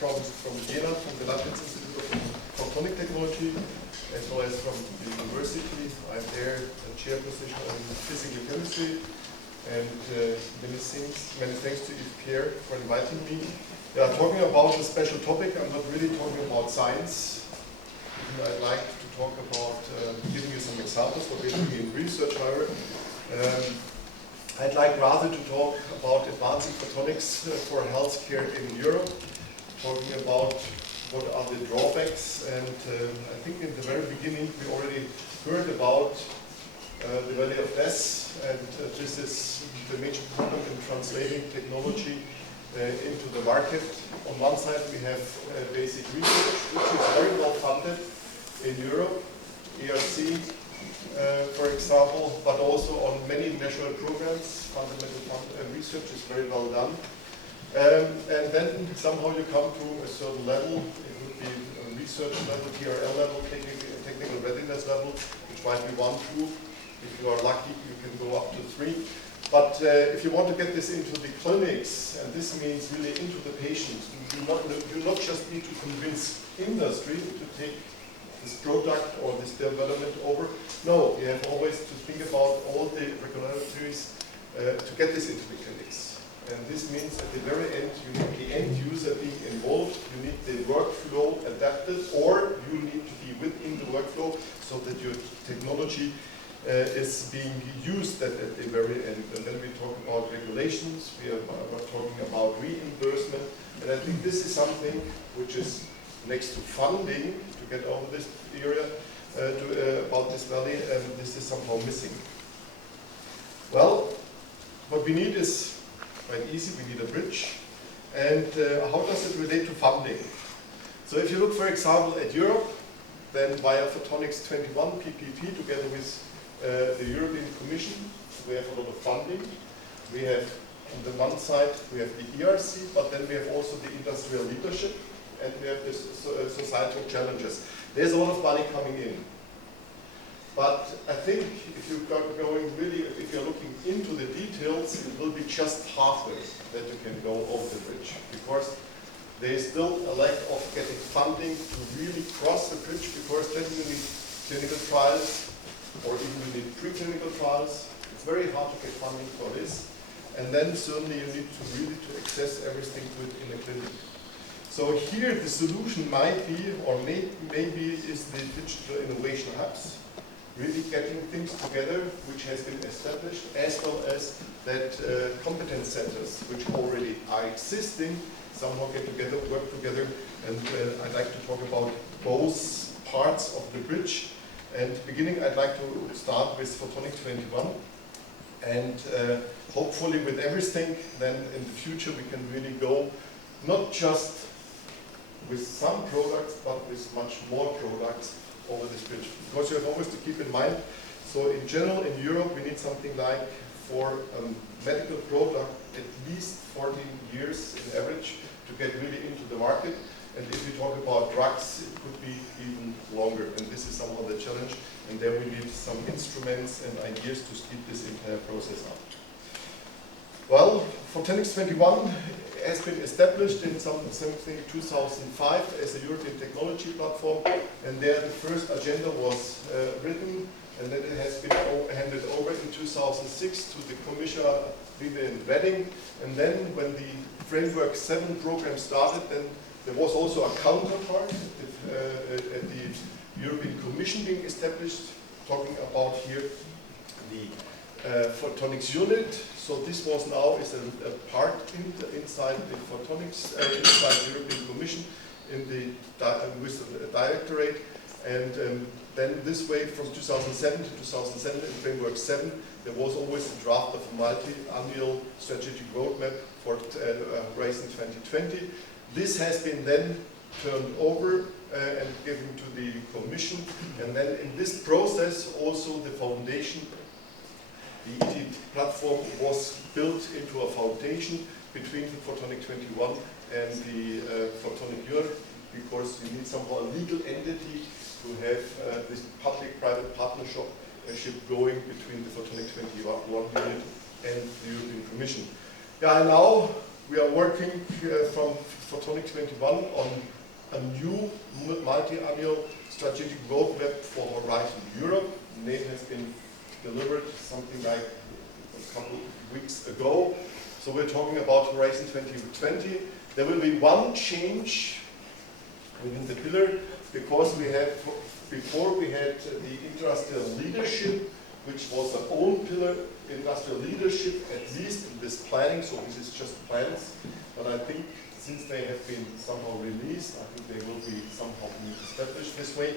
from Vienna, from the Leibniz Institute of Photonic Technology, as well as from the university. I'm there a chair position in physical chemistry, and many thanks to Pierre for inviting me. Talking about a special topic, I'm not really talking about science. I'd like to talk about giving you some examples what we're doing in research, however. I'd like rather to talk about advancing photonics for healthcare in Europe, talking about what are the drawbacks, and I think in the very beginning we already heard about the valley of death, and this is the major problem in translating technology into the market. On one side we have basic research, which is very well funded in Europe, ERC, for example, but also on many national programs. Fundamental research is very well done. And then somehow you come to a certain level. It would be a research level, TRL level, technical readiness level, which might be 1, 2. If you are lucky, you can go up to 3. But if you want to get this into the clinics, and this means really into the patient, you do not just need to convince industry to take this product or this development over. No, you have always to think about all the regulatories to get this into the clinics. And this means at the very end, you need the end user being involved, you need the workflow adapted, or you need to be within the workflow so that your technology is being used at the very end. And then we talk about regulations, we are talking about reimbursement, and I think this is something which is next to funding to get over this area, about this valley, and this is somehow missing. Well, what we need is quite easy. We need a bridge. And how does it relate to funding? So if you look, for example, at Europe, then Biophotonics 21 PPP together with the European Commission, we have a lot of funding. We have, on the one side, we have the ERC, but then we have also the industrial leadership, and we have this societal challenges. There's a lot of money coming in. But I think if you're going really, if you're looking into the details, it will be just halfway that you can go over the bridge, because there is still a lack of getting funding to really cross the bridge, because then you need clinical trials, or even you need preclinical trials. It's very hard to get funding for this. And then certainly you need to really access everything to it in a clinic. So here the solution might be, or maybe is the digital innovation hubs, really getting things together which has been established, as well as that competence centers which already are existing, somehow get together, work together, and I'd like to talk about both parts of the bridge. And beginning, I'd like to start with Photonics 21, and hopefully with everything, then in the future we can really go not just with some products, but with much more products over this bridge. Because you have always to keep in mind, so in general in Europe we need something like, for a medical product, at least 14 years in average to get really into the market. And if we talk about drugs, it could be even longer. And this is somehow the challenge. And there we need some instruments and ideas to speed this entire process up. Well, Photonics 21 has been established in something 2005 as a European technology platform, and there the first agenda was written, and then it has been handed over in 2006 to the Commissioner Vivian Redding. And then when the Framework 7 program started, then there was also a counterpart at the European Commission being established, talking about here the Photonics unit. So this was now is a part inside the Photonics, inside the European Commission, in the with the directorate, and then this way from 2007 to 2007 in Framework 7, there was always a draft of a multi-annual strategic roadmap for Horizon 2020. This has been then turned over and given to the Commission, and then in this process also the foundation, the ET platform, was built into a foundation between the Photonics 21 and the Photonic unit, because you need somehow a legal entity to have this public-private partnership going between the Photonics 21 unit and the European Commission. Yeah, and now We are working from Photonics 21 on a new multi-annual strategic roadmap for Horizon Europe. The name has been delivered something like a couple of weeks ago. So we're talking about Horizon 2020. There will be one change within the pillar, because we have, before we had the industrial leadership, which was an own pillar, industrial leadership, at least in this planning, so this is just plans, but I think since they have been somehow released, I think they will be somehow established this way.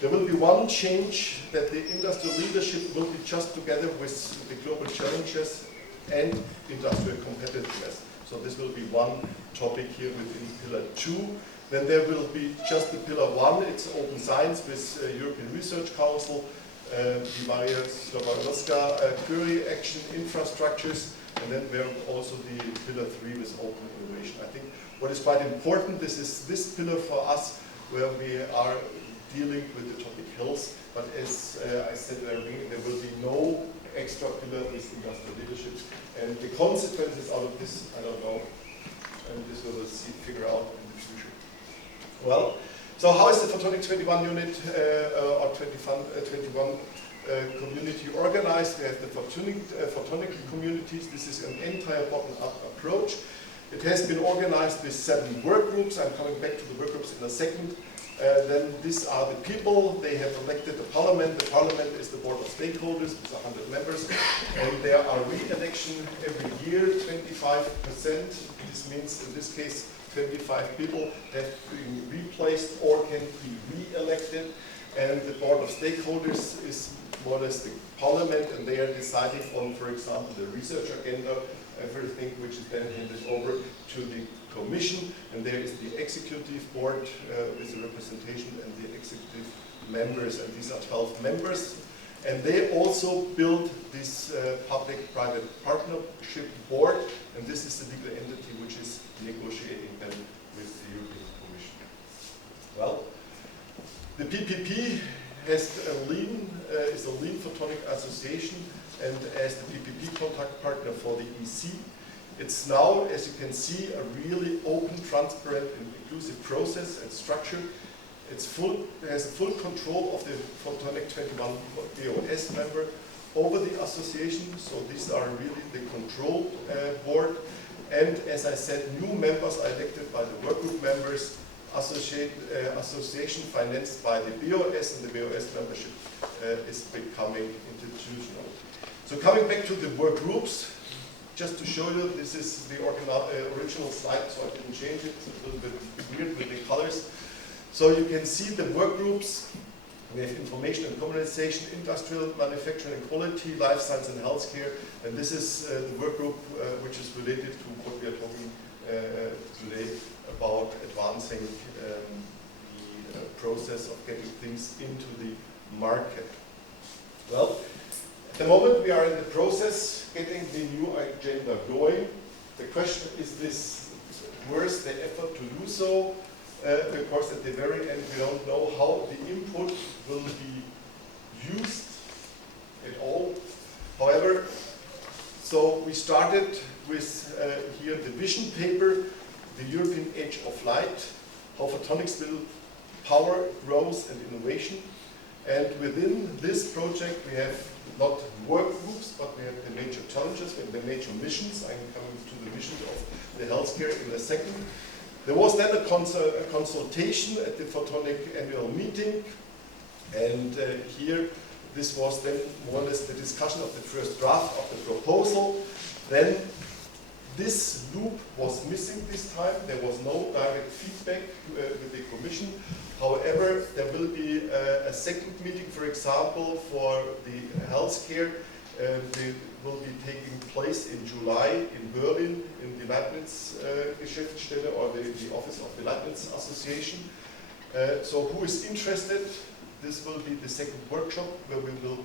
There will be one change, that the industrial leadership will be just together with the global challenges and industrial competitiveness. So this will be one topic here within Pillar 2. Then there will be just the Pillar 1, it's open science with European Research Council, the Maria Slobodowska Curie action infrastructures, and then there will also the Pillar 3 with open innovation. I think what is quite important, this is this pillar for us where we are dealing with the topic health, but as I said earlier, there will be no extra pillar with industrial leadership, and the consequences out of this, I don't know, and this we will figure out in the future. Well, so how is the Photonics 21 unit or 21 community organized? We have the photonic communities. This is an entire bottom-up approach. It has been organized with 7 work groups. I'm coming back to the work groups in a second. Then these are the people. They have elected the parliament. The parliament is the board of stakeholders with 100 members. And there are re-election every year, 25%. This means, in this case, 25 people have been replaced or can be re-elected, and the board of stakeholders is more or less the parliament, and they are deciding on, for example, the research agenda, everything which is then handed over to the commission, and there is the executive board with the representation and the executive members, and these are 12 members. And they also build this public-private partnership board, and this is the legal entity which is negotiating then with the European Commission. Well, the PPP has is a lean photonic association, and as the PPP contact partner for the EC, it's now, as you can see, a really open, transparent, and inclusive process and structure. It has full control of the Photonic 21 BOS member over the association, so these are really the control board. And as I said, new members are elected by the work group members, association financed by the BOS, and the BOS membership is becoming institutional. So coming back to the work groups, just to show you, this is the original slide, so I didn't change it. It's a little bit weird with the colors. So you can see the work groups. We have information and communication, industrial, manufacturing and quality, life science and healthcare. And this is the work group which is related to what we are talking today about advancing the process of getting things into the market. Well, at the moment we are in the process getting the new agenda going. The question is this worth the effort to do so? Because at the very end we don't know how the input will be used at all. However, so we started with here the vision paper, the European Age of Light, how photonics will power growth and innovation. And within this project we have not work groups, but we have the major challenges and the major missions. I'm coming to the mission of the healthcare in a second. There was then a consultation at the Photonic annual meeting, and here this was then more or less the discussion of the first draft of the proposal. Then this loop was missing this time. There was no direct feedback with the Commission. However, there will be a second meeting, for example, for the healthcare. They will be taking place in July in Berlin in the Leibniz Geschäftsstelle, or the office of the Leibniz Association. So who is interested? This will be the second workshop where we will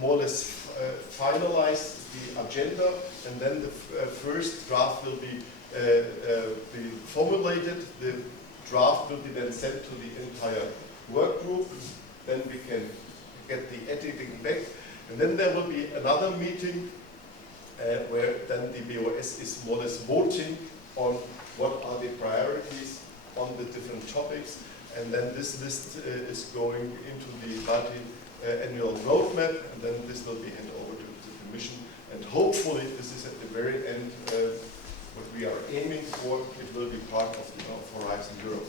more or less finalize the agenda, and then the first draft will be formulated. The draft will be then sent to the entire work group. Then we can get the editing back. And then there will be another meeting where then the BOS is more or less voting on what are the priorities on the different topics, and then this list is going into the multi-annual roadmap, and then this will be handed over to the Commission, and hopefully this is at the very end what we are aiming for. It will be part of the Horizon Europe.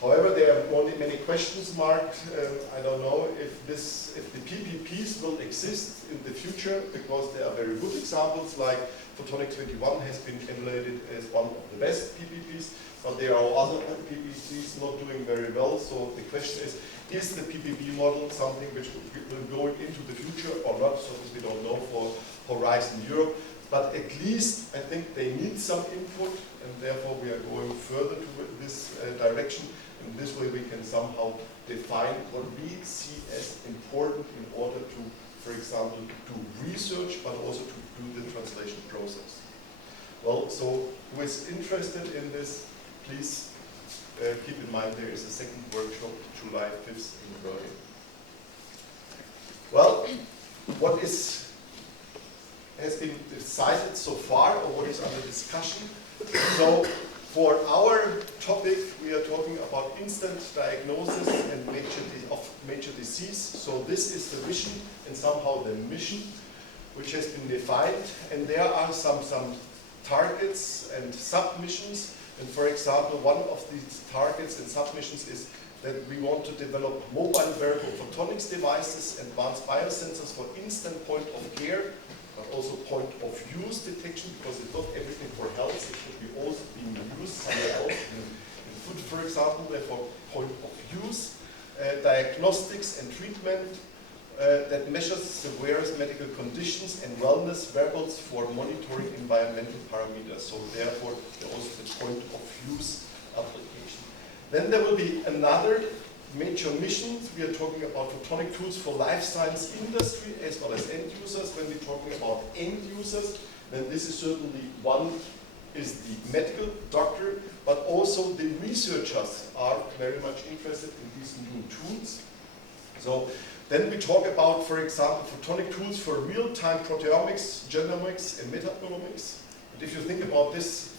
However, there are many questions marked. I don't know if the PPPs will exist in the future, because there are very good examples, like Photonics 21 has been emulated as one of the best PPPs, but there are other PPPs not doing very well. So the question is the PPP model something which will go into the future or not? So we don't know for Horizon Europe. But at least I think they need some input, and therefore we are going further to this direction. In this way we can somehow define what we see as important in order to, for example, do research, but also to do the translation process. Well, so who is interested in this, please keep in mind there is a second workshop, July 5th in Berlin. Well, what has been decided so far, or what is under discussion? So, for our topic, we are talking about instant diagnosis and major disease. So this is the vision and somehow the mission which has been defined. And there are some targets and submissions. And for example, one of these targets and submissions is that we want to develop mobile wearable photonics devices, advanced biosensors for instant point of care, but also point of use detection, because it's not everything for health, it should be also being used somewhere else, in food, for example, therefore point of use, diagnostics and treatment that measures the wearer's medical conditions and wellness wearables for monitoring environmental parameters. So therefore, there also the point of use application. Then there will be another major missions. We are talking about photonic tools for life science industry as well as end users. When we're talking about end users, then this is certainly one is the medical doctor, but also the researchers are very much interested in these new tools. So then we talk about, for example, photonic tools for real-time proteomics, genomics, and metabolomics. And if you think about this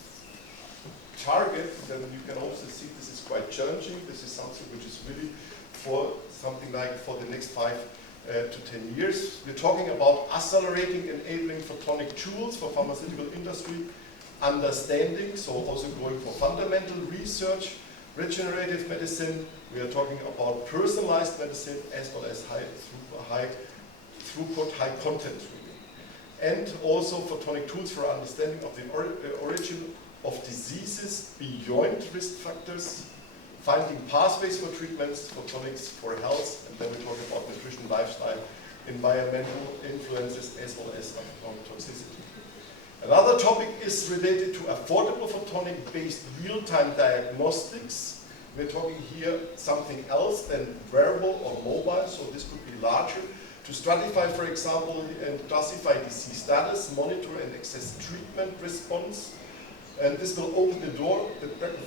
target, then you can also see this is quite challenging. This is something which is really for something like for the next 5 to 10 years. We're talking about accelerating, enabling photonic tools for pharmaceutical industry, understanding, so also going for fundamental research, regenerative medicine. We are talking about personalized medicine as well as high throughput, high content really. And also photonic tools for understanding of the origin of diseases beyond risk factors, finding pathways for treatments, photonics for health, and then we talk about nutrition, lifestyle, environmental influences, as well as toxicity. Another topic is related to affordable photonic-based real-time diagnostics. We're talking here something else than wearable or mobile, so this could be larger. To stratify, for example, and classify disease status, monitor and assess treatment response. And this will open the door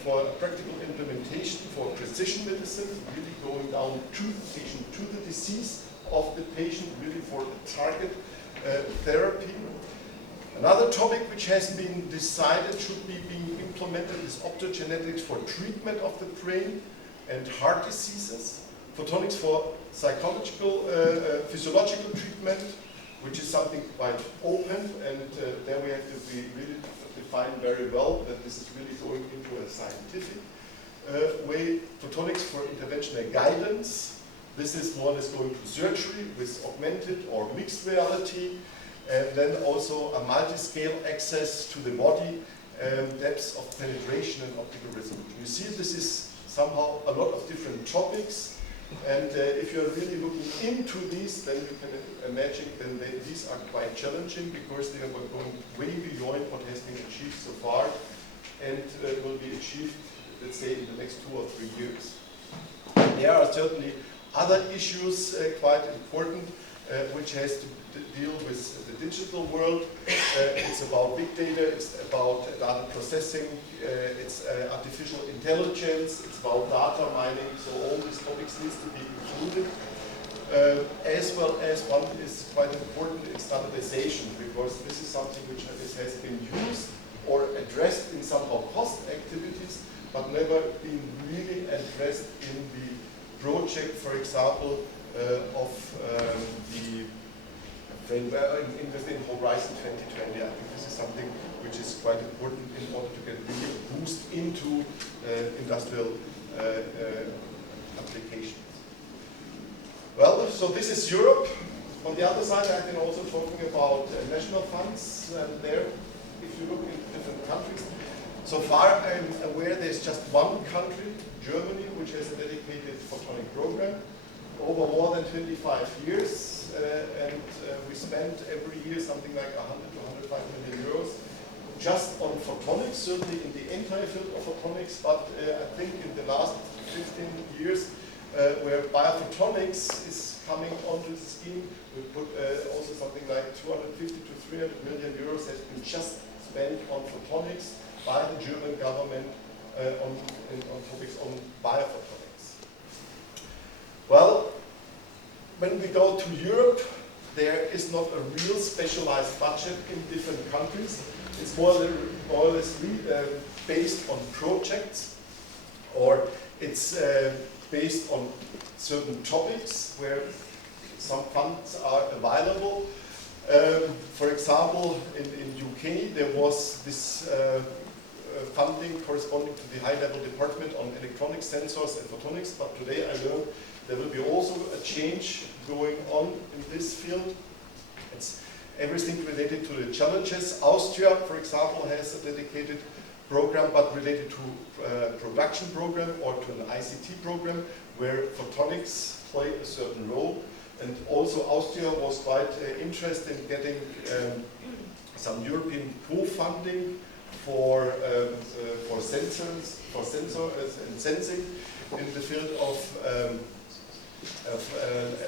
for practical implementation for precision medicine, really going down to the patient, to the disease of the patient, really for a target therapy. Another topic which has been decided should be being implemented is optogenetics for treatment of the brain and heart diseases. Photonics for psychological, physiological treatment, which is something quite open, and there we have to be really define very well that this is really going into a scientific way. Photonics for interventional guidance. This is more or less going to surgery with augmented or mixed reality, and then also a multi-scale access to the body, depths of penetration and optical resolution. You see, this is somehow a lot of different topics. And if you're really looking into these, then you can imagine then these are quite challenging because they are going way beyond what has been achieved so far and will be achieved, let's say, in the next 2 or 3 years. There are certainly other issues quite important, which has to deal with the digital world. It's about big data, it's about data processing, it's artificial intelligence, it's about data mining, so all these topics need to be included. as well as one is quite important in standardization, because this is something which has been used or addressed in somehow cost activities, but never been really addressed in the project, for example, of the within Horizon 2020. I think this is something which is quite important in order to get really a boost into industrial applications. Well, so this is Europe. On the other side, I've been also talking about national funds, and there, if you look in different countries, so far I'm aware there's just one country, Germany, which has a dedicated photonic program over more than 25 years, and we spend every year something like 100 to 105 million euros just on photonics, certainly in the entire field of photonics, but I think in the last 15 years, where Biophotonics is coming onto the scheme, we put also something like 250 to 300 million euros has been just spent on photonics by the German government on topics on biophotonics. Well, when we go to Europe, there is not a real specialized budget in different countries. It's more or less based on projects, or it's based on certain topics where some funds are available. For example, in UK there was this funding corresponding to the high-level department on electronic sensors and photonics, but today I learned there will be also a change going on in this field. It's everything related to the challenges. Austria, for example, has a dedicated program, but related to a production program or to an ICT program where photonics play a certain role. And also Austria was quite interested in getting some European co-funding for sensors, and sensing in the field of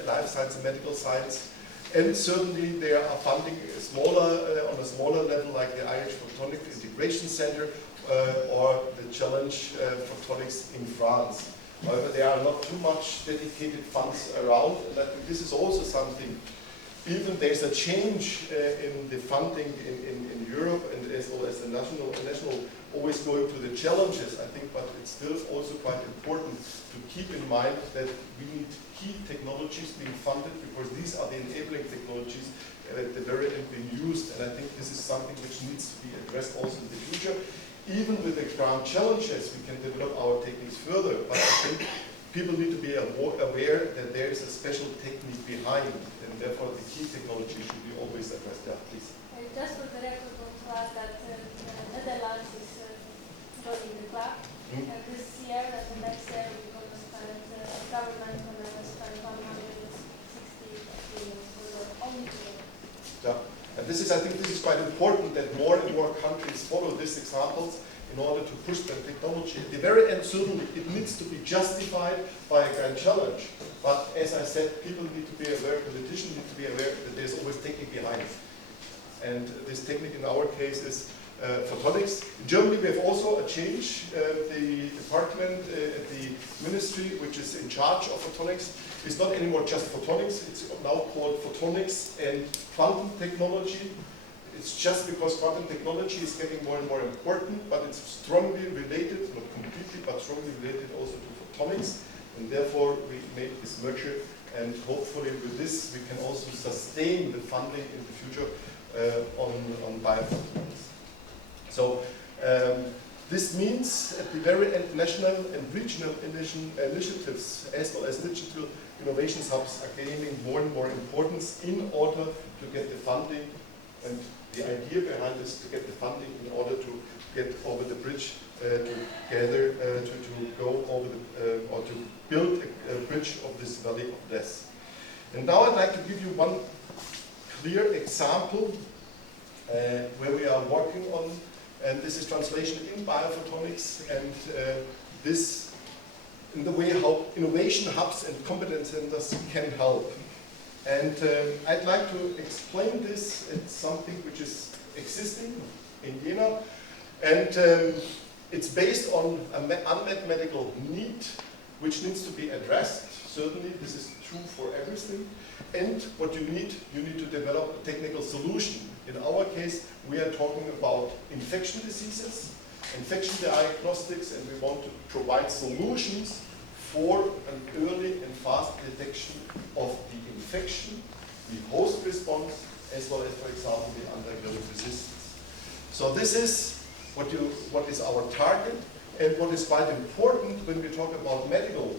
life science and medical science. And certainly there are funding on a smaller level, like the Irish Photonic Integration Center or the Challenge Photonics in France. However, there are not too much dedicated funds around, and I think this is also something. Even there's a change in the funding in Europe, and as well as the national always going to the challenges, I think, but it's still also quite important to keep in mind that we need key technologies being funded, because these are the enabling technologies at the very end being used, and I think this is something which needs to be addressed also in the future. Even with the ground challenges, we can develop our techniques further, but I think people need to be aware that there is a special technique behind, and therefore the key technology should be always addressed. Yeah, please. Just for the record, to us that Netherlands is joining the club. This year and the next year we're going to spend, government going to spend 160 billion for the only year. Yeah. And this is, I think this is quite important that more and more countries follow these examples in order to push the technology. At the very end, certainly, it needs to be justified by a grand challenge. But as I said, people need to be aware, politicians need to be aware that there's always technique behind. And this technique in our case is photonics. In Germany, we have also a change. The department at the ministry, which is in charge of photonics, is not anymore just photonics. It's now called photonics and quantum technology. It's just because quantum technology is getting more and more important, but it's strongly related, not completely, but strongly related also to photonics. And therefore, we made this merger, and hopefully with this, we can also sustain the funding in the future on biophotonics. So this means at the very end, national and regional initiatives, as well as digital innovation hubs, are gaining more and more importance in order to get the funding. And the idea behind this is to get the funding in order to get over the bridge together, to go over the, or to build a bridge of this valley of death. And now I'd like to give you one clear example where we are working on, and this is translation in biophotonics, and this in the way how innovation hubs and competence centers can help. And I'd like to explain this. It's something which is existing in Jena, and it's based on an unmet medical need which needs to be addressed. Certainly, this is true for everything. And what you need to develop a technical solution. In our case, we are talking about infection diseases, infection diagnostics, and we want to provide solutions for an early and fast detection of the infection, the host response, as well as, for example, the antibiotic resistance. So this is what is our target, and what is quite important when we talk about medical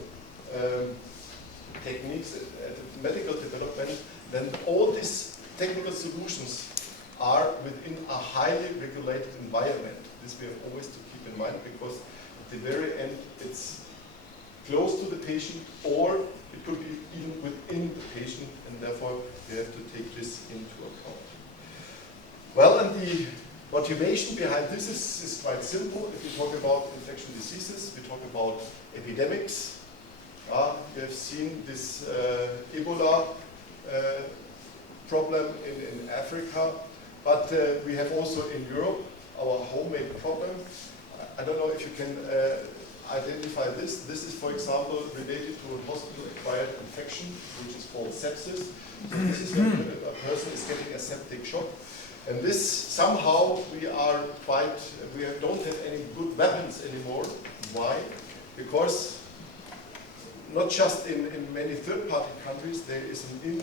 techniques, medical development, then all these technical solutions are within a highly regulated environment. This we have always to keep in mind, because at the very end it's close to the patient, or it could be even within the patient, and therefore we have to take this into account. Well, and the motivation behind this is quite simple. If we talk about infection diseases, we talk about epidemics. You have seen this Ebola problem in Africa, but we have also in Europe our homemade problem. I don't know if you can identify this. This is, for example, related to a hospital-acquired infection, which is called sepsis. So this is when a person is getting a septic shock. And this, somehow, we don't have any good weapons anymore. Why? Because not just in many third-party countries, there is an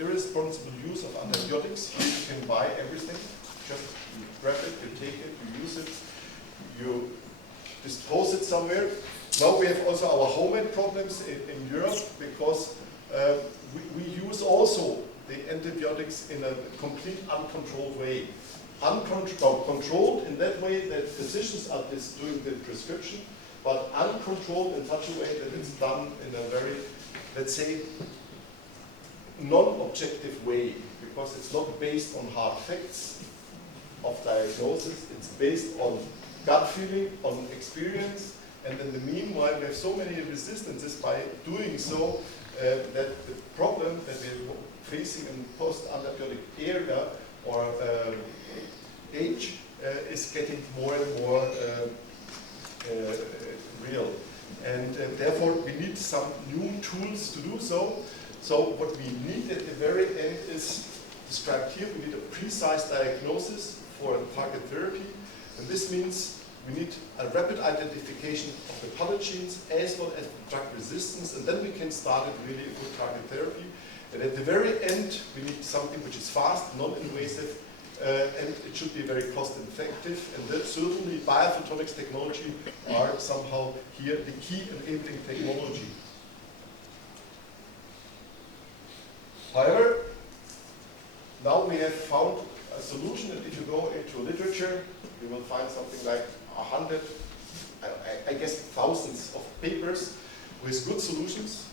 irresponsible use of antibiotics. Here you can buy everything. Just you grab it, you take it, you use it, you dispose it somewhere. Now we have also our homemade problems in Europe, because we use also the antibiotics in a complete uncontrolled way. Controlled in that way that physicians are doing the prescription, but uncontrolled in such a way that it's done in a very, let's say, non-objective way, because it's not based on hard facts of diagnosis, it's based on gut feeling, on experience, and in the meanwhile we have so many resistances by doing so that the problem that we're facing in post-antibiotic era or age is getting more and more real. And therefore we need some new tools to do so. So what we need at the very end is described here. We need a precise diagnosis for target therapy. And this means we need a rapid identification of the pathogens as well as drug resistance. And then we can start at really a good target therapy. And at the very end, we need something which is fast, non-invasive, and it should be very cost-effective. And that certainly biophotonics technology are somehow here the key enabling technology. However, now we have found a solution, and if you go into literature, you will find something like 100, I guess thousands of papers with good solutions.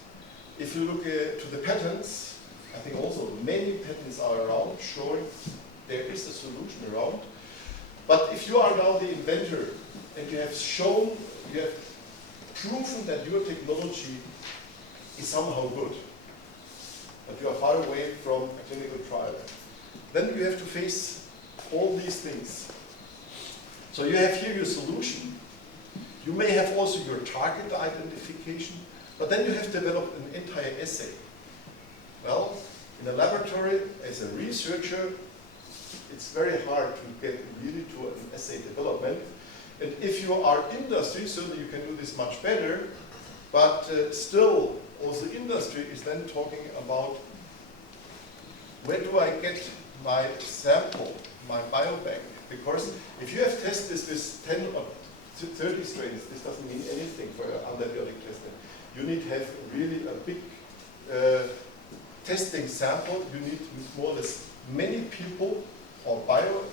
If you look to the patents, I think also many patents are around showing there is a solution around. But if you are now the inventor and you have shown, you have proven that your technology is somehow good, but you are far away from a clinical trial, then you have to face all these things. So you have here your solution. You may have also your target identification, but then you have developed an entire assay. Well, in a laboratory, as a researcher, it's very hard to get really to an assay development. And if you are industry, certainly you can do this much better, but still, also industry is then talking about where do I get my sample, my biobank? Because if you have tested this with 10 or 30 strains, this doesn't mean anything for antibiotic testing. You need to have really a big testing sample. You need more or less many people or bio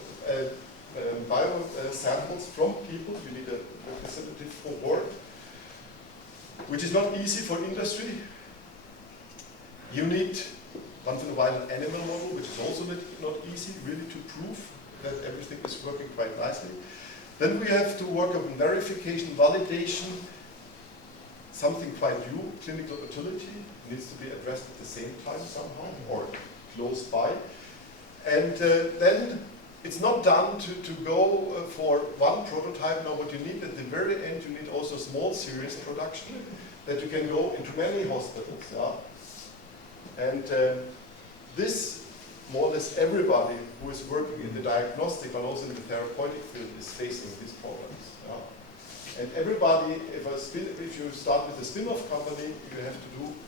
samples from people. You need a representative cohort, which is not easy for industry. You need once in a while an animal model, which is also not easy really to prove that everything is working quite nicely. Then we have to work on verification, validation, something quite new, clinical utility, needs to be addressed at the same time somehow, or close by. And then it's not done to go for one prototype. Now what you need at the very end, you need also small series production that you can go into many hospitals. Yeah? And this, more or less everybody who is working in the diagnostic and also in the therapeutic field is facing these problems. Yeah? And everybody, if you start with a spin-off company, you have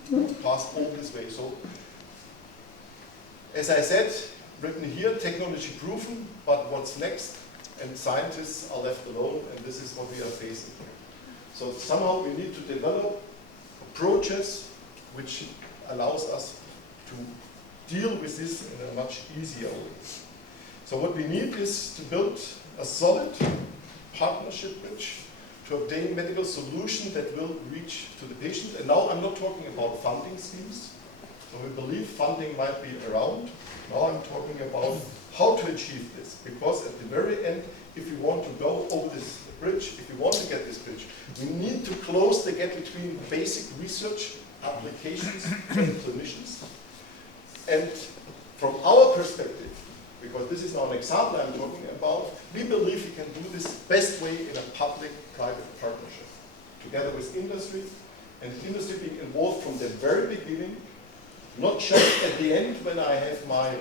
to pass all this way. So, as I said, written here, technology proven, but what's next? And scientists are left alone, and this is what we are facing here. So somehow we need to develop approaches which allows us to deal with this in a much easier way. So what we need is to build a solid partnership bridge to obtain medical solution that will reach to the patient. And now I'm not talking about funding schemes. So we believe funding might be around. Now I'm talking about how to achieve this, because at the very end, if we want to go over this bridge, if we want to get this bridge, we need to close the gap between basic research applications and clinicians. And from our perspective, because this is now an example I'm talking about, we believe we can do this best way in a public-private partnership, together with industry, and industry being involved from the very beginning, not just at the end when I have my,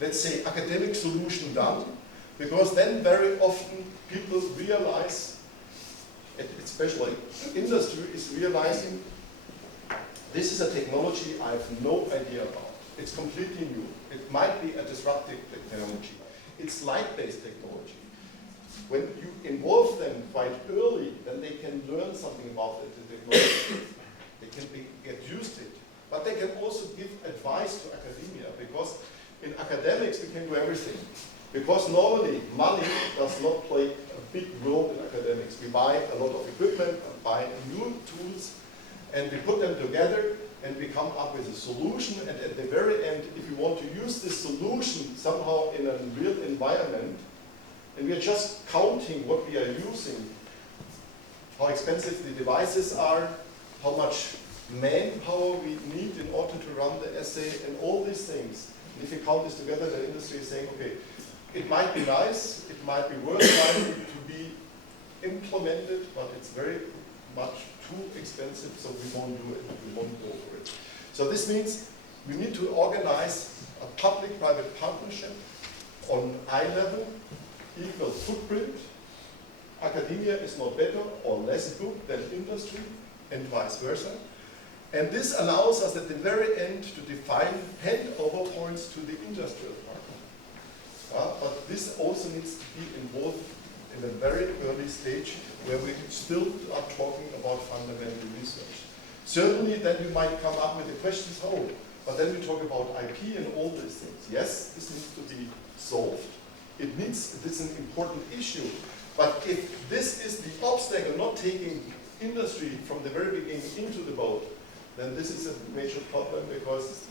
let's say, academic solution done, because then very often people realize, especially industry is realizing, this is a technology I have no idea about. It's completely new. It might be a disruptive technology. It's light-based technology. When you involve them quite early, then they can learn something about the technology. They can get used to it. But they can also give advice to academia, because in academics we can do everything. Because normally money does not play a big role in academics. We buy a lot of equipment, buy new tools, and we put them together and we come up with a solution. And at the very end, if we want to use this solution somehow in a real environment, and we are just counting what we are using, how expensive the devices are, how much manpower we need in order to run the assay, and all these things. And if you count this together, the industry is saying, okay, it might be nice, it might be worthwhile to be implemented, but it's very much too expensive, so we won't do it, we won't go for it. So this means we need to organize a public-private partnership on eye level, equal footprint. Academia is not better or less good than industry, and vice versa. And this allows us at the very end to define handover points to the industrial partner. But this also needs to be involved in a very early stage where we still are talking about fundamental research. Certainly then you might come up with the questions, oh, but then we talk about IP and all these things. Yes, this needs to be solved. This is an important issue. But if this is the obstacle, not taking industry from the very beginning into the boat, then this is a major problem, because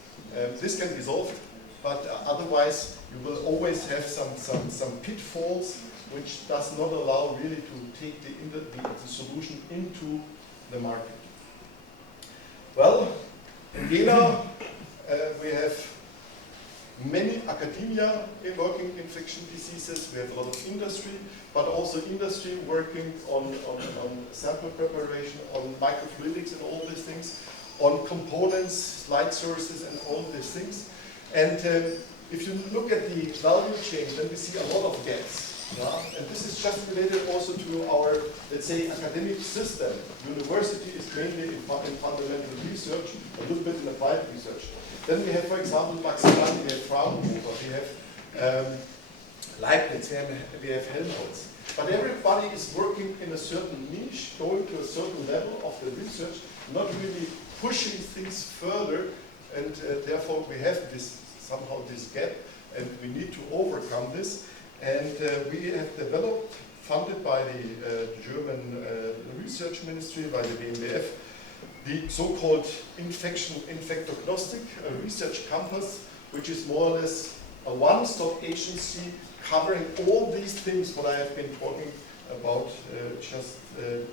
this can be solved, but otherwise you will always have some pitfalls which does not allow really to take the solution into the market. Well, in Jena we have many academia working in infection diseases. We have a lot of industry, but also industry working on sample preparation, on microfluidics and all these things, on components, light sources and all these things. And if you look at the value chain, then we see a lot of gaps. Yeah? And this is just related also to our, let's say, academic system. University is mainly in fundamental research, a little bit in applied research. Then we have, for example, Maximilian, we have Fraunhofer, we have Leibniz, we have Helmholtz. But everybody is working in a certain niche, going to a certain level of the research, not really pushing things further, and therefore we have somehow this gap, and we need to overcome this. And we have developed, funded by the German Research Ministry, by the BMBF, the so-called infectognostic research campus, which is more or less a one-stop agency covering all these things what I have been talking about just in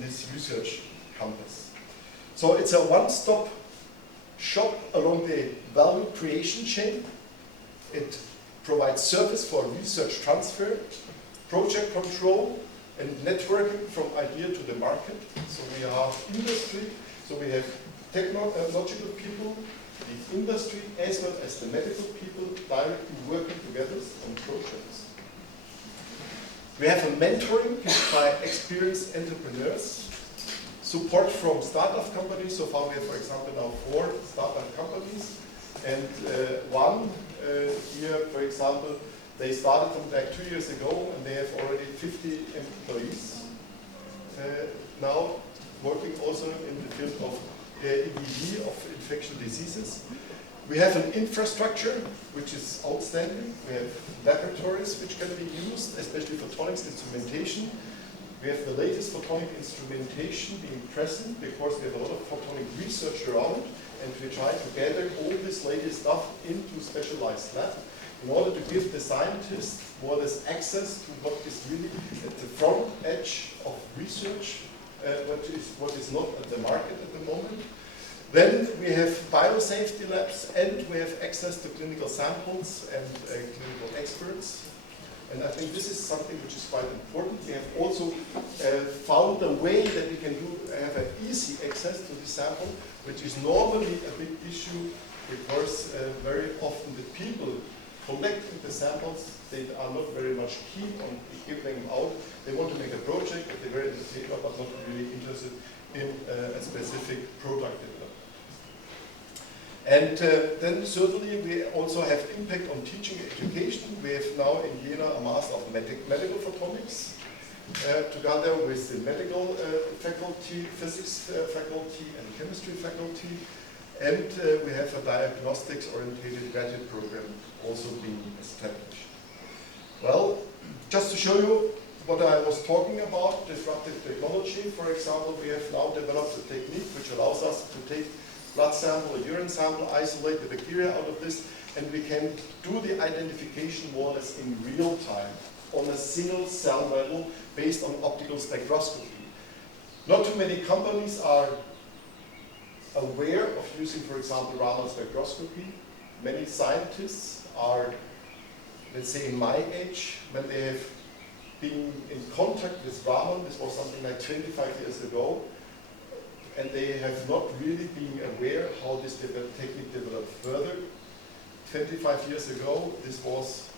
this research campus. So it's a one-stop shop along the value creation chain. It provides service for research transfer, project control, and networking from idea to the market. So we have industry, so we have technological people, the industry, as well as the medical people directly working together on projects. We have a mentoring by experienced entrepreneurs, support from startup companies. So far we have, for example, now 4 startup companies. And one here, for example, they started from like 2 years ago and they have already 50 employees. Now working also in the field of EBD, of infectious diseases. We have an infrastructure which is outstanding. We have laboratories which can be used, especially photonics instrumentation. We have the latest photonic instrumentation being present because we have a lot of photonic research around, and we try to gather all this latest stuff into specialized lab in order to give the scientists more or less access to what is really at the front edge of research, what is not at the market at the moment. Then we have biosafety labs, and we have access to clinical samples and clinical experts. And I think this is something which is quite important. We have also found a way that we can have an easy access to the sample, which is normally a big issue because very often the people collecting the samples, they are not very much keen on giving them out. They want to make a project that they're very interested in, but not really interested in a specific product development. And then certainly we also have impact on teaching education. We have now in Jena a Master of Medical Photonics, together with the medical faculty, physics faculty, and chemistry faculty. And we have a diagnostics-oriented graduate program also being established. Well, just to show you what I was talking about, disruptive technology, for example, we have now developed a technique which allows us to take blood sample, a urine sample, isolate the bacteria out of this, and we can do the identification more or less in real time on a single cell level based on optical spectroscopy. Not too many companies are aware of using, for example, Raman spectroscopy. Many scientists are, let's say in my age, when they have been in contact with Raman, this was something like 25 years ago, and they have not really been aware how this technique developed further. 25 years ago, this was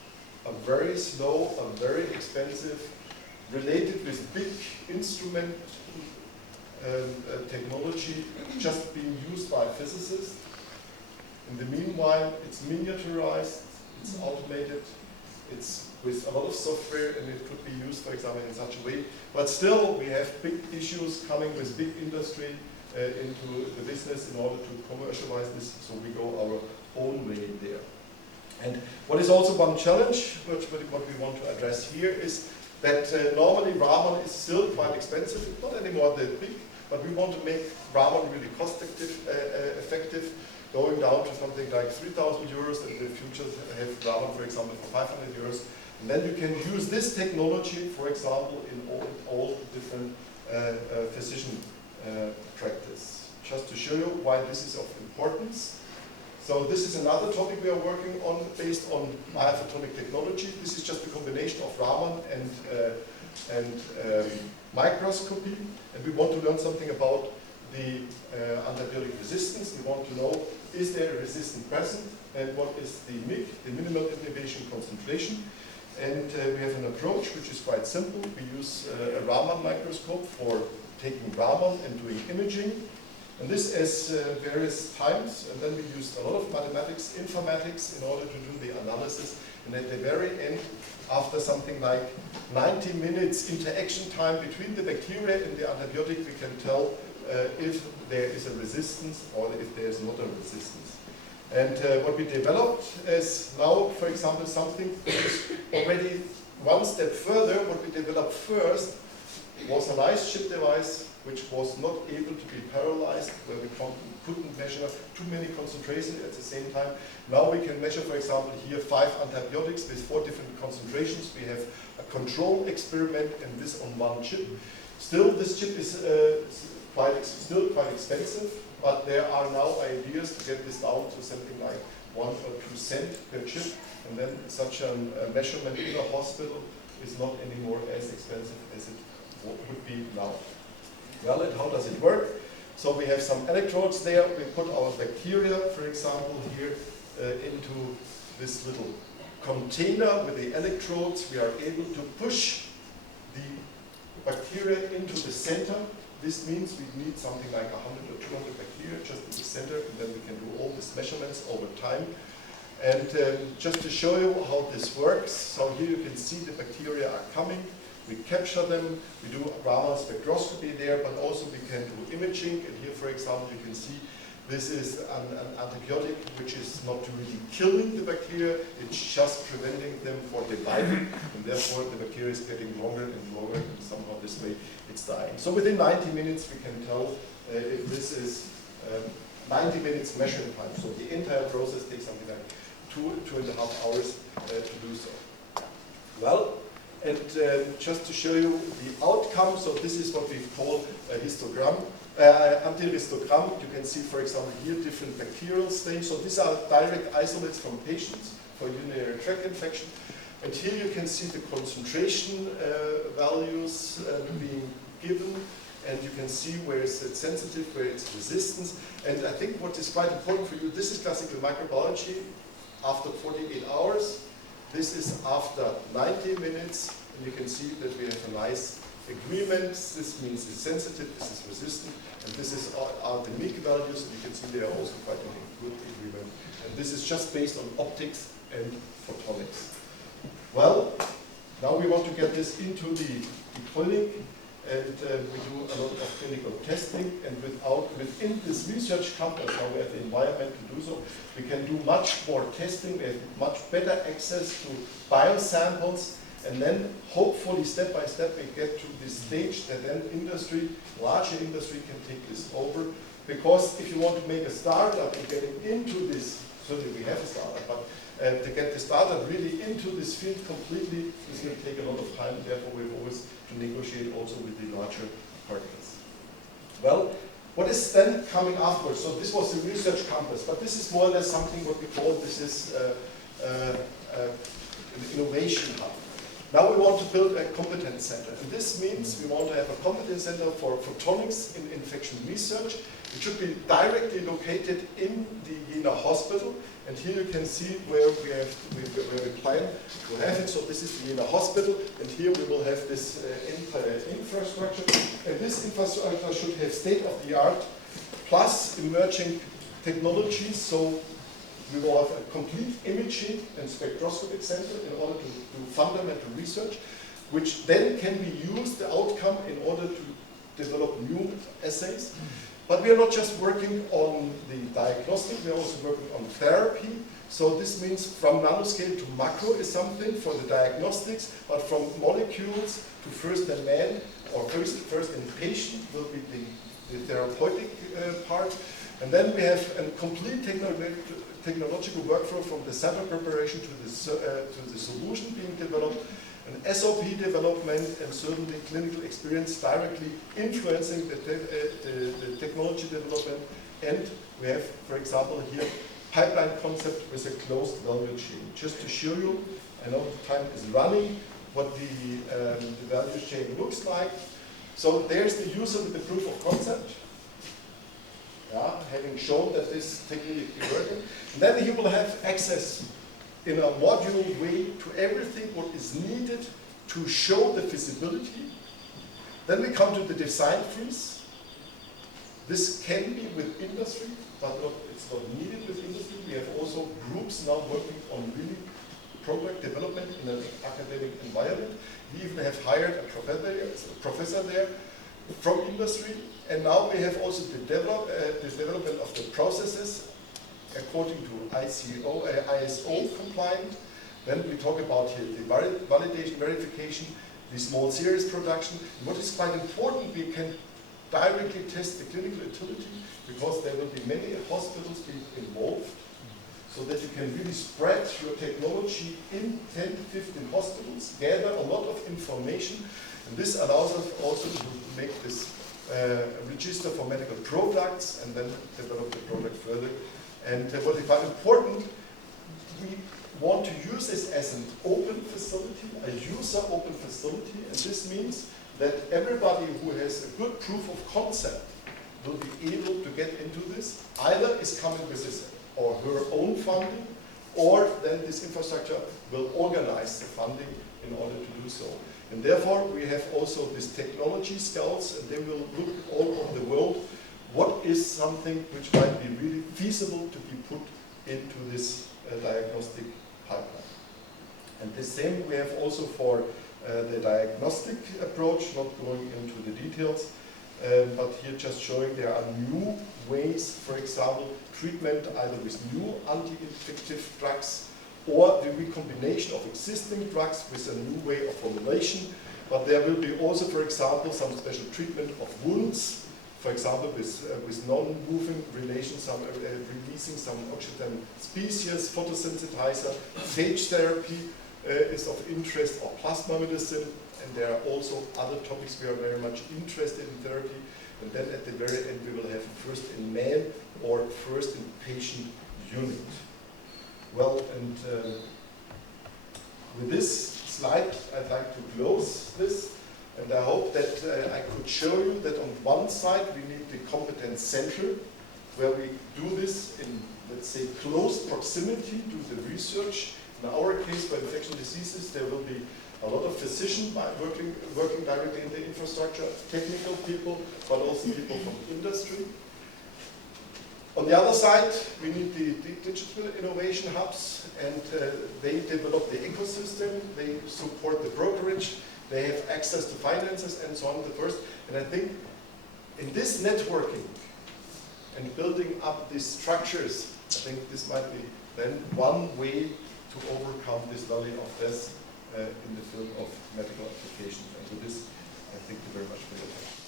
a very slow, a very expensive, related with big instrument technology, just being used by physicists. In the meanwhile, it's miniaturized, it's automated, it's with a lot of software, and it could be used, for example, in such a way. But still, we have big issues coming with big industry into the business in order to commercialize this, so we go our own way there. And what is also one challenge, what we want to address here, is that normally Raman is still quite expensive. It's not anymore that big, but we want to make Raman really effective, going down to something like 3,000 euros, and in the future have Raman, for example, for 500 euros. And then you can use this technology, for example, in all different physician practice. Just to show you why this is of importance. So this is another topic we are working on based on biophotonic technology. This is just a combination of Raman and microscopy, and we want to learn something about the antibiotic resistance. We want to know, is there a resistance present, and what is the MIC, the minimal inhibition concentration. And we have an approach which is quite simple. We use a Raman microscope for taking Raman and doing imaging. And this is various times, and then we use a lot of mathematics, informatics in order to do the analysis. And at the very end, after something like 90 minutes interaction time between the bacteria and the antibiotic, we can tell if there is a resistance or if there is not a resistance. And what we developed is now, for example, something which is already one step further. What we developed first was a nice chip device which was not able to be parallelized, where we couldn't measure too many concentrations at the same time. Now we can measure, for example, here 5 antibiotics with 4 different concentrations. We have a control experiment and this on one chip. Still, this chip is still quite expensive, but there are now ideas to get this down to something like 1 or 2 cents per chip, and then such a measurement in a hospital is not anymore as expensive as it would be now. Well, and how does it work? So we have some electrodes there. We put our bacteria, for example, here into this little container with the electrodes. We are able to push the bacteria into the center. This means we need something like 100 or 200 bacteria just in the center, and then we can do all these measurements over time. And just to show you how this works, so here you can see the bacteria are coming. We capture them, we do Raman spectroscopy there, but also we can do imaging. And here, for example, you can see this is an antibiotic which is not really killing the bacteria, it's just preventing them from dividing, and therefore the bacteria is getting longer and longer, and somehow this way it's dying. So within 90 minutes we can tell if this is 90 minutes measuring time. So the entire process takes something like 2.5 hours to do so. Well, and just to show you the outcome, so this is what we call a histogram, anti-histogram. You can see, for example, here different bacterial stains. So these are direct isolates from patients for urinary tract infection. And here you can see the concentration values being given, and you can see where it's sensitive, where it's resistance. And I think what is quite important for you, this is classical microbiology after 48 hours. This is after 90 minutes, and you can see that we have a nice agreement. This means it's sensitive, this is resistant, and this is are the MIC values, and you can see they are also quite in a good agreement. And this is just based on optics and photonics. Well, now we want to get this into the clinic, and we do a lot of clinical testing, and within this research campus, now we have the environment to do so, we can do much more testing, we have much better access to biosamples, and then hopefully step by step we get to this stage that then industry, larger industry can take this over, because if you want to make a startup and getting into this, certainly we have a startup, but to get the startup really into this field completely is going to take a lot of time, and therefore we've always to negotiate also with the larger partners. Well, what is then coming afterwards? So this was the research campus, but this is more or less something what we call, this is an innovation hub. Now we want to build a competence center, and this means we want to have a competence center for photonics in infection research. It should be directly located in the Jena hospital, and here you can see where we plan to have it. So this is the Jena hospital, and here we will have this entire infrastructure, and this infrastructure should have state-of-the-art plus emerging technologies. So we will have a complete imaging and spectroscopic center in order to do fundamental research, which then can be used, the outcome, in order to develop new assays. But we are not just working on the diagnostic, we are also working on therapy. So this means from nanoscale to macro is something for the diagnostics, but from molecules to first in man or first in patient will be the therapeutic part. And then we have a complete technological workflow from the sample preparation to the solution being developed, an SOP development, and certainly clinical experience directly influencing the technology development. And we have, for example, here, pipeline concept with a closed value chain. Just to show you, I know time is running, what the value chain looks like. So there's the user with the proof of concept. Yeah, having shown that this technique is working. And then he will have access in a modular way to everything what is needed to show the feasibility. Then we come to the design freeze. This can be with industry, but it's not needed with industry. We have also groups now working on really product development in an academic environment. We even have hired a professor there from industry. And now we have also the development of the processes according to ISO compliant. Then we talk about here the validation, verification, the small series production. And what is quite important, we can directly test the clinical utility because there will be many hospitals being involved, so that you can really spread your technology in 10 to 15 hospitals, gather a lot of information, and this allows us also to make this register for medical products and then develop the product further. And what is quite important, we want to use this as an open facility, a user open facility, and this means that everybody who has a good proof of concept will be able to get into this, either is coming with his or her own funding, or then this infrastructure will organize the funding in order to do so. And therefore, we have also these technology scouts, and they will look all over the world what is something which might be really feasible to be put into this diagnostic pipeline. And the same we have also for the diagnostic approach, not going into the details, but here just showing there are new ways, for example, treatment either with new anti-infective drugs or the recombination of existing drugs with a new way of formulation. But there will be also, for example, some special treatment of wounds, for example, with non-moving relations, releasing some oxygen species, photosensitizer, phage therapy is of interest, or plasma medicine, and there are also other topics we are very much interested in therapy. And then at the very end we will have first in man or first in patient unit. Well, and with this slide I'd like to close this, and I hope that I could show you that on one side we need the competence center, where we do this in, let's say, close proximity to the research. In our case, for infectious diseases, there will be a lot of physicians working directly in the infrastructure, technical people, but also people from industry. On the other side, we need the digital innovation hubs, and they develop the ecosystem, they support the brokerage, they have access to finances and so on and so forth. And I think in this networking and building up these structures, I think this might be then one way to overcome this valley of death in the field of medical applications. And with this, I thank you very much for your attention.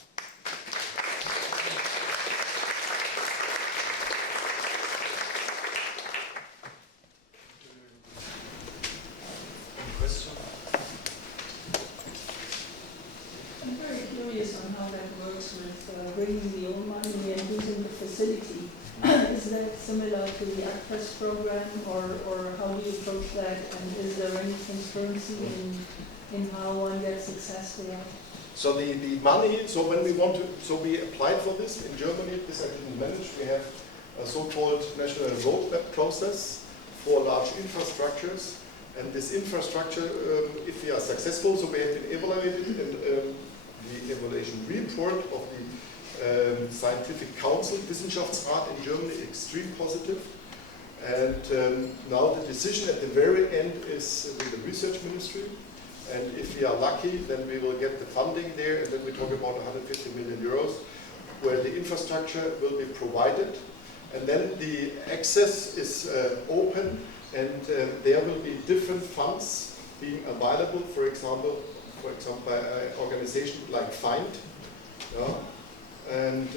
I'm very curious on how that works with bringing the own money and using the facility. Is that similar to the ACTRAS program, or how do you approach that? And is there any transparency in how one gets success there? So the money, so when we want to, so we applied for this in Germany, this I didn't manage. We have a so-called national roadmap process for large infrastructures. And this infrastructure, if we are successful, so we have been evaluated, and the evaluation report of the Scientific Council, Wissenschaftsrat in Germany, extremely positive. And now the decision at the very end is with the research ministry. And if we are lucky, then we will get the funding there, and then we talk about 150 million euros, where the infrastructure will be provided. And then the access is open, and there will be different funds being available, for example, by an organization like FIND. And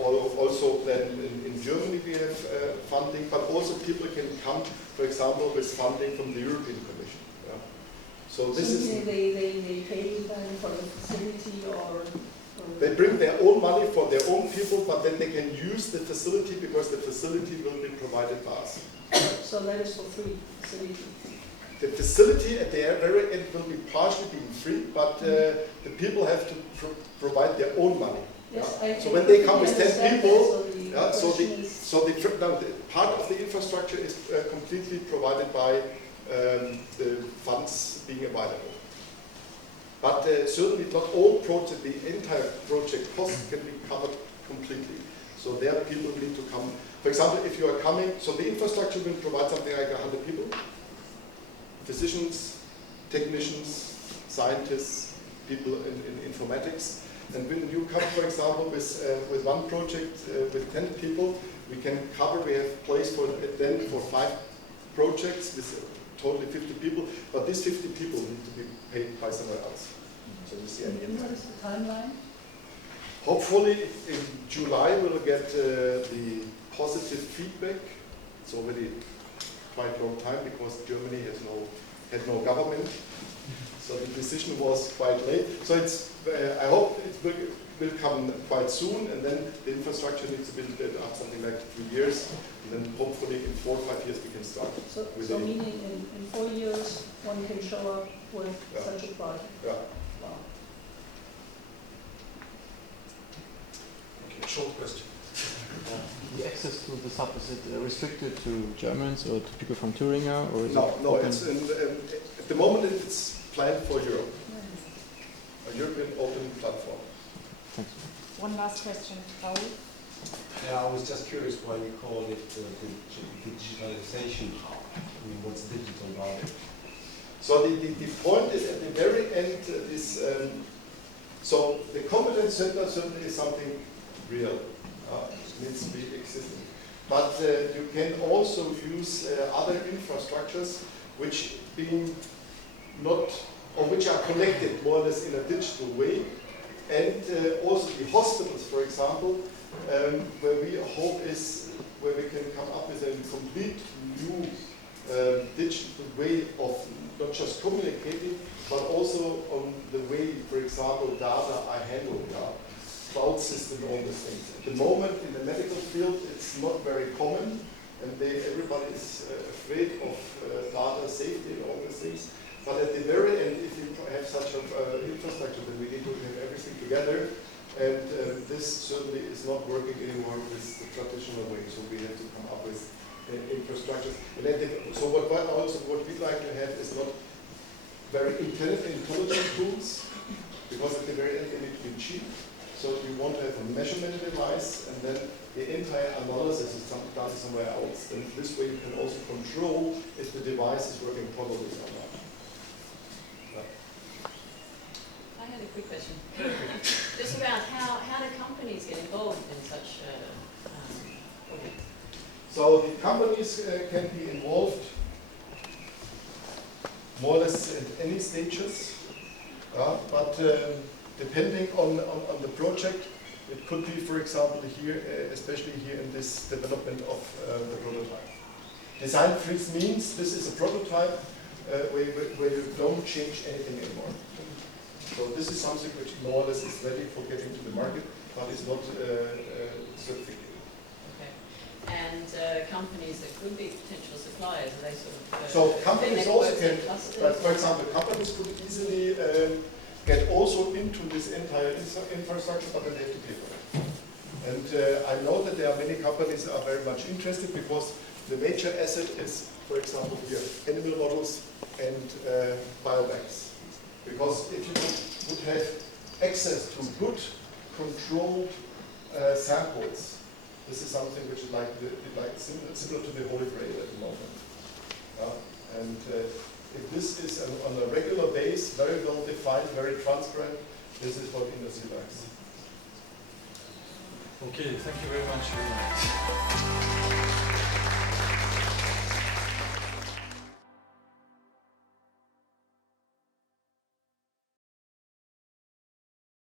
also then in Germany we have funding, but also people can come, for example, with funding from the European Commission. So this is... They pay then for the facility, or... They bring their own money for their own people, but then they can use the facility because the facility will be provided by us. So that is for free, facility? The facility at the very end will be partially being free, but the people have to provide their own money. Yes, so when they come with 10 people, so the part of the infrastructure is completely provided by the funds being available. But certainly not all projects, the entire project cost can be covered completely. So there people need to come. For example, if you are coming, so the infrastructure will provide something like 100 people. Physicians, technicians, scientists, people in informatics. And when you come, for example, with one project with 10 people, we can cover, we have place for 5 projects with totally 50 people, but these 50 people need to be paid by somewhere else. So you see any impact. What is the timeline? Hopefully in July we'll get the positive feedback. It's already quite a long time because Germany had no government. So the decision was quite late. So it's, I hope it will will come quite soon, and then the infrastructure needs to be built up something like 3 years, and then hopefully in 4 or 5 years we can start. So meaning in 4 years one can show up with such a project? Yeah. Wow. Okay, short question. The access to the sub, is it restricted to Germans or to people from Thuringia? Or is No, it no, open? it's at the moment it's planned for Europe, a European open platform. Thanks. One last question, Raoul. Yeah, I was just curious why you call it the digitalization hub. I mean, what's digital about it? So the point is at the very end, so the competence center certainly is something real. It needs to be existing. But you can also use other infrastructures which being not, or which are connected more or less in a digital way. And also the hospitals, for example, where we hope is where we can come up with a complete new digital way of not just communicating, but also on the way, for example, data are handled, cloud system, all these things. At the moment in the medical field, it's not very common, and everybody is afraid of data safety and all these things. But at the very end, if you have such an infrastructure, then we need to have everything together. And this certainly is not working anymore with the traditional way. So we have to come up with infrastructures. And then so what we'd like to have is not very intelligent tools, because at the very end they need to be cheap. So we want to have a measurement device, and then the entire analysis is done somewhere else. And this way you can also control if the device is working properly or not. I had a quick question. Just about how do companies get involved in such projects? So the companies can be involved more or less at any stages, but depending on the project, it could be, for example, here, especially here in this development of the prototype. Design freeze means this is a prototype where you don't change anything anymore. So this is something which more or less is ready for getting to the market, but is not certificated. Okay. And companies that could be potential suppliers, are they sort of... So companies also can, for example, companies could easily get also into this entire infrastructure, but then they have to pay for it. And I know that there are many companies that are very much interested, because the major asset is, for example, here, animal models and biobanks. Because if you would have access to good controlled samples, this is something which is like similar to the Holy Grail at the moment. And if this is on a regular base, very well defined, very transparent, this is what industry likes. Okay, thank you very much.